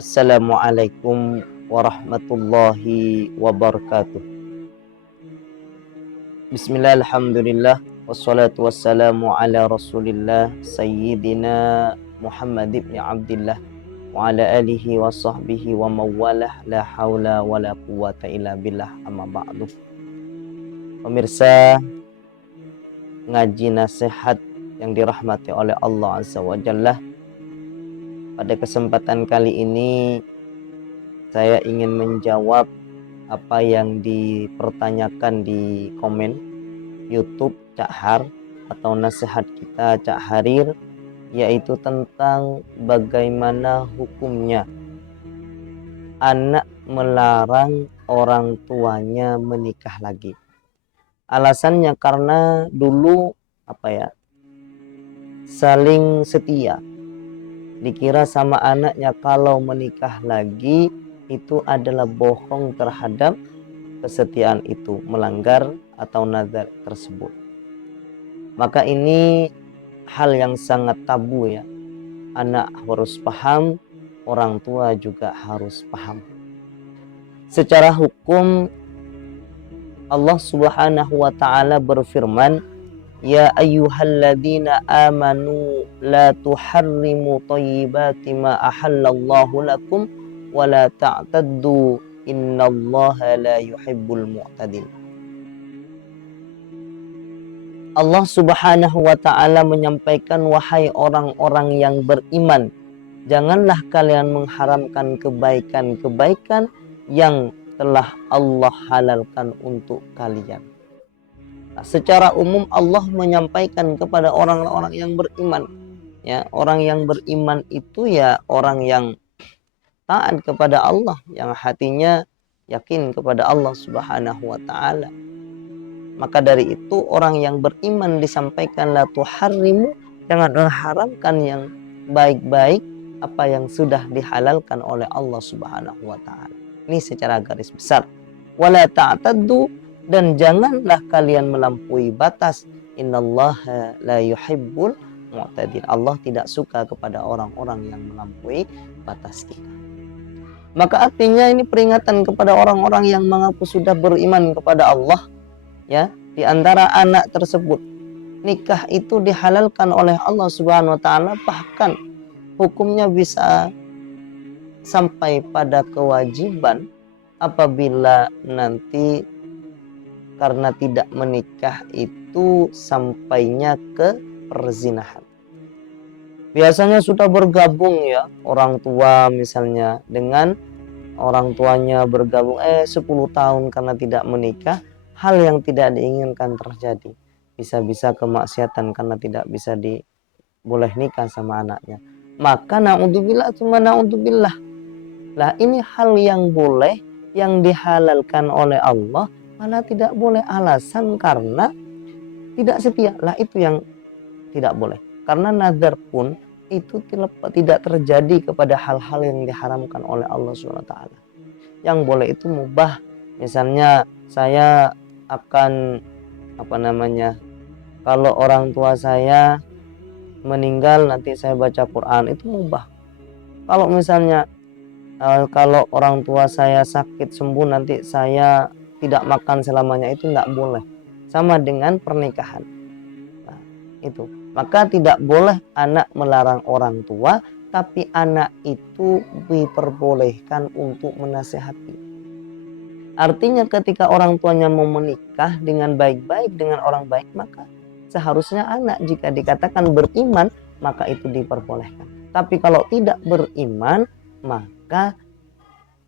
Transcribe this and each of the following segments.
Assalamualaikum warahmatullahi wabarakatuh. Bismillah, alhamdulillah, wassalatu wassalamu ala rasulillah Sayyidina Muhammad ibn Abdillah wa ala alihi wa sahbihi wa mawalah, la hawla wa la quwata illa billah, amma ba'du. Pemirsa ngaji nasihat yang dirahmati oleh Allah Azza wa Jalla, pada kesempatan kali ini saya ingin menjawab apa yang dipertanyakan di komen YouTube Cak Har atau nasihat kita Cak Harir, yaitu tentang bagaimana hukumnya anak melarang orang tuanya menikah lagi. Alasannya karena dulu saling setia, dikira sama anaknya kalau menikah lagi itu adalah bohong terhadap kesetiaan itu, melanggar atau nazar tersebut. Maka ini hal yang sangat tabu ya. Anak harus paham, orang tua juga harus paham. Secara hukum Allah Subhanahu wa taala berfirman, ya ayyuhalladzina amanu la tuharrimu thayyibati ma ahallallahu lakum wa la ta'taddu innallaha la yuhibbul mu'tadin. Allah Subhanahu wa taala menyampaikan, wahai orang-orang yang beriman, janganlah kalian mengharamkan kebaikan-kebaikan yang telah Allah halalkan untuk kalian. Nah, secara umum Allah menyampaikan kepada orang-orang yang beriman, ya, orang yang beriman itu ya orang yang taat kepada Allah, yang hatinya yakin kepada Allah Subhanahu wa taala. Maka dari itu orang yang beriman disampaikan la tuharrimu, jangan mengharamkan yang baik-baik apa yang sudah dihalalkan oleh Allah Subhanahu wa taala. Ini secara garis besar. Wala ta'taddu, dan janganlah kalian melampaui batas. Innallaha la yuhibbul mu'tadin. Allah tidak suka kepada orang-orang yang melampaui batas kita. Maka artinya ini peringatan kepada orang-orang yang mengaku sudah beriman kepada Allah, ya. Di antara anak tersebut, nikah itu dihalalkan oleh Allah Subhanahu wa taala, bahkan hukumnya bisa sampai pada kewajiban apabila nanti karena tidak menikah itu sampainya ke perzinahan. Biasanya sudah bergabung ya, orang tua misalnya dengan orang tuanya bergabung 10 tahun karena tidak menikah, hal yang tidak diinginkan terjadi. Bisa-bisa kemaksiatan karena tidak bisa boleh nikah sama anaknya. Maka na'udzubillah tsumma na'udzubillah. Lah ini hal yang boleh, yang dihalalkan oleh Allah, malah tidak boleh alasan karena tidak setia. Lah itu yang tidak boleh. Karena nazar pun itu tidak terjadi kepada hal-hal yang diharamkan oleh Allah SWT. Yang boleh itu mubah. Misalnya saya akan kalau orang tua saya meninggal nanti saya baca Quran, itu mubah. Kalau misalnya kalau orang tua saya sakit sembuh nanti saya tidak makan selamanya, itu tidak boleh. Sama dengan pernikahan. Nah, itu. Maka tidak boleh anak melarang orang tua, tapi anak itu diperbolehkan untuk menasehati. Artinya ketika orang tuanya mau menikah dengan baik-baik, dengan orang baik, maka seharusnya anak jika dikatakan beriman, maka itu diperbolehkan. Tapi kalau tidak beriman, maka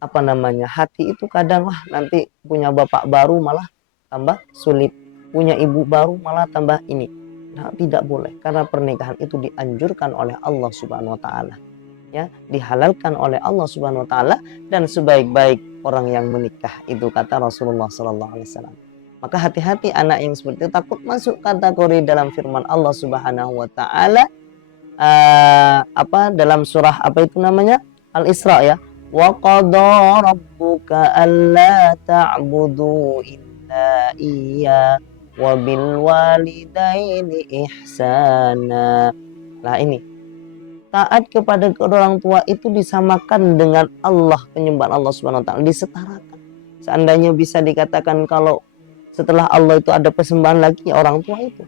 hati itu kadang nanti punya bapak baru malah tambah sulit, punya ibu baru malah tambah ini. Nah, tidak boleh, karena pernikahan itu dianjurkan oleh Allah Subhanahu wa taala. Ya, dihalalkan oleh Allah Subhanahu wa taala, dan sebaik-baik orang yang menikah itu kata Rasulullah sallallahu alaihi wasallam. Maka hati-hati anak yang seperti itu, takut masuk kategori dalam firman Allah Subhanahu wa taala dalam surah Al-Isra ya. Wa qada rabbuka alla ta'budu illa iya wa bil walidaini ihsana. Nah ini taat kepada kedua orang tua itu disamakan dengan Allah, penyembahan Allah Subhanahu wa taala, disetarakan. Seandainya bisa dikatakan kalau setelah Allah itu ada persembahan lagi ya orang tua itu.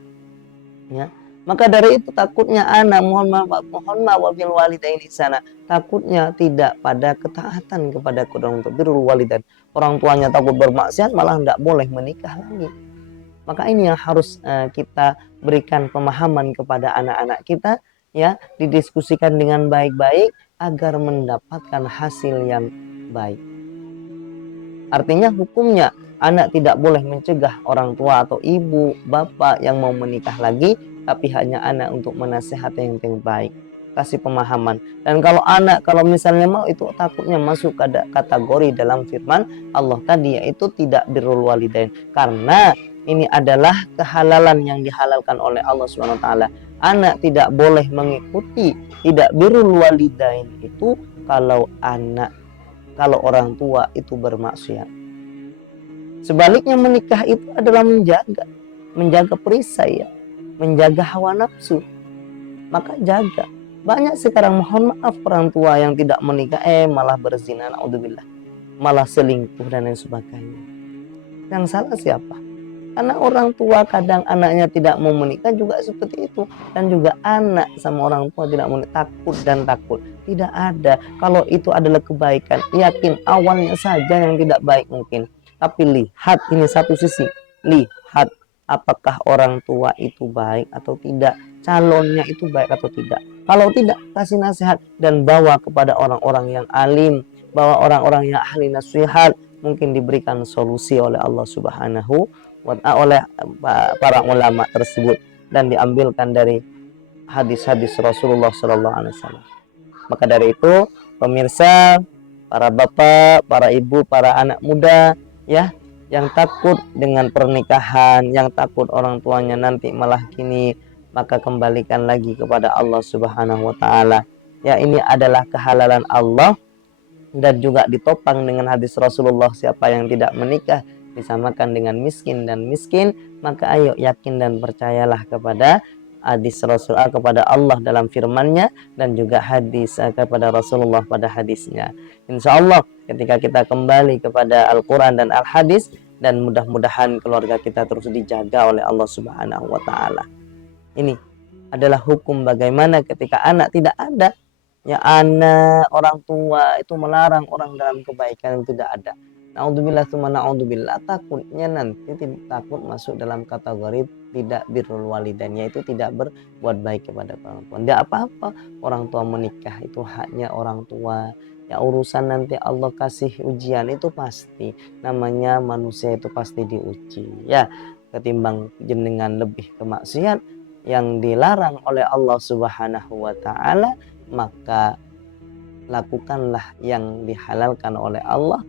Ya. Maka dari itu takutnya anak mohon maaf wabil walidaini sana, takutnya tidak pada ketaatan kepada kedua orang tua, birrul walidain. Orang tuanya takut bermaksiat malah tidak boleh menikah lagi. Maka ini yang harus kita berikan pemahaman kepada anak-anak kita, ya, didiskusikan dengan baik-baik agar mendapatkan hasil yang baik. Artinya hukumnya anak tidak boleh mencegah orang tua atau ibu, bapak yang mau menikah lagi, tapi hanya anak untuk menasihati yang terbaik, kasih pemahaman. Dan kalau anak kalau misalnya mau itu takutnya masuk kategori dalam firman Allah tadi, yaitu tidak birrul walidain, karena ini adalah kehalalan yang dihalalkan oleh Allah Subhanahu wa taala. Anak tidak boleh mengikuti tidak birrul walidain itu kalau orang tua itu bermaksiat. Sebaliknya menikah itu adalah menjaga perisai, ya, menjaga hawa nafsu. Maka jaga. Banyak sekarang mohon maaf orang tua yang tidak menikah malah berzina, naudzubillah, malah selingkuh dan lain sebagainya. Yang salah siapa? Karena orang tua kadang anaknya tidak mau menikah juga seperti itu, dan juga anak sama orang tua tidak mau takut. Tidak ada. Kalau itu adalah kebaikan, yakin awalnya saja yang tidak baik mungkin. Tapi lihat ini satu sisi, lihat apakah orang tua itu baik atau tidak, calonnya itu baik atau tidak. Kalau tidak, kasih nasihat dan bawa kepada orang-orang yang alim, bawa orang-orang yang ahli nasihat, mungkin diberikan solusi oleh Allah Subhanahu wa ta'ala, oleh para ulama tersebut, dan diambilkan dari hadis-hadis Rasulullah Sallallahu Alaihi Wasallam. Maka dari itu, pemirsa, para bapak, para ibu, para anak muda, ya, yang takut dengan pernikahan, yang takut orang tuanya nanti malah gini, maka kembalikan lagi kepada Allah Subhanahu wa taala. Ya, ini adalah kehalalan Allah dan juga ditopang dengan hadis Rasulullah, siapa yang tidak menikah disamakan dengan miskin, dan miskin maka ayo yakin dan percayalah kepada hadis Rasulullah, kepada Allah dalam firman-Nya, dan juga hadis kepada Rasulullah pada hadisnya. Insya Allah ketika kita kembali kepada Al-Quran dan Al-Hadis, dan mudah-mudahan keluarga kita terus dijaga oleh Allah Subhanahu wa taala. Ini adalah hukum bagaimana ketika anak tidak ada, ya, anak orang tua itu melarang orang dalam kebaikan yang tidak ada. Naudzubillah tsumma naudzubillah, takutnya nanti takut masuk dalam kategori tidak birrul walidain, yaitu tidak berbuat baik kepada orang tua. Tidak apa-apa orang tua menikah, itu haknya orang tua. Ya, urusan nanti Allah kasih ujian itu pasti, namanya manusia itu pasti diuji, ya. Ketimbang jenengan lebih ke maksiat yang dilarang oleh Allah Subhanahu wa taala, maka lakukanlah yang dihalalkan oleh Allah.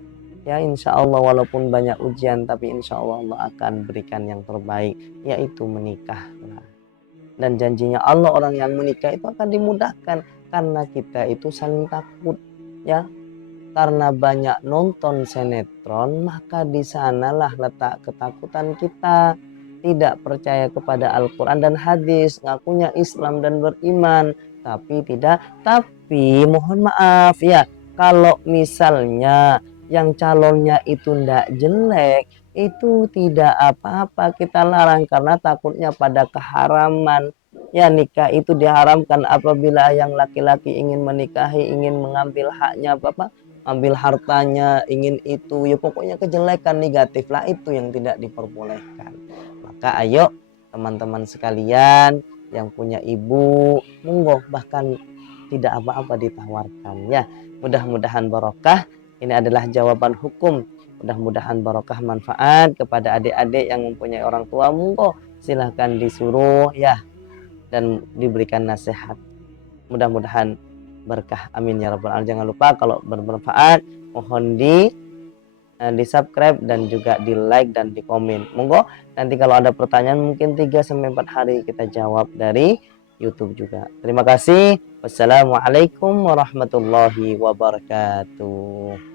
Ya, insya Allah walaupun banyak ujian, tapi insya Allah Allah akan berikan yang terbaik, yaitu menikah. Dan janjinya Allah, orang yang menikah itu akan dimudahkan, karena kita itu saling takut, ya. Karena banyak nonton sinetron, maka di sanalah letak ketakutan kita. Tidak percaya kepada Al-Quran dan hadis, ngakunya Islam dan beriman, tapi tidak. Tapi mohon maaf, ya, kalau misalnya yang calonnya itu ndak jelek, itu tidak apa-apa kita larang, karena takutnya pada keharaman. Ya, nikah itu diharamkan apabila yang laki-laki ingin menikahi, ingin mengambil haknya, ambil hartanya, ingin itu, ya pokoknya kejelekan negatif lah, itu yang tidak diperbolehkan. Maka ayo teman-teman sekalian yang punya ibu, monggo, bahkan tidak apa-apa ditawarkan, ya. Mudah-mudahan barokah. Ini adalah jawaban hukum. Mudah-mudahan barokah manfaat kepada adik-adik yang mempunyai orang tua. Monggo silahkan disuruh, ya, dan diberikan nasihat. Mudah-mudahan berkah, amin ya rabbal alamin. Jangan lupa kalau bermanfaat mohon di subscribe dan juga di like dan di komen. Monggo nanti kalau ada pertanyaan mungkin 3-4 hari kita jawab dari YouTube juga. Terima kasih. Wassalamualaikum warahmatullahi wabarakatuh.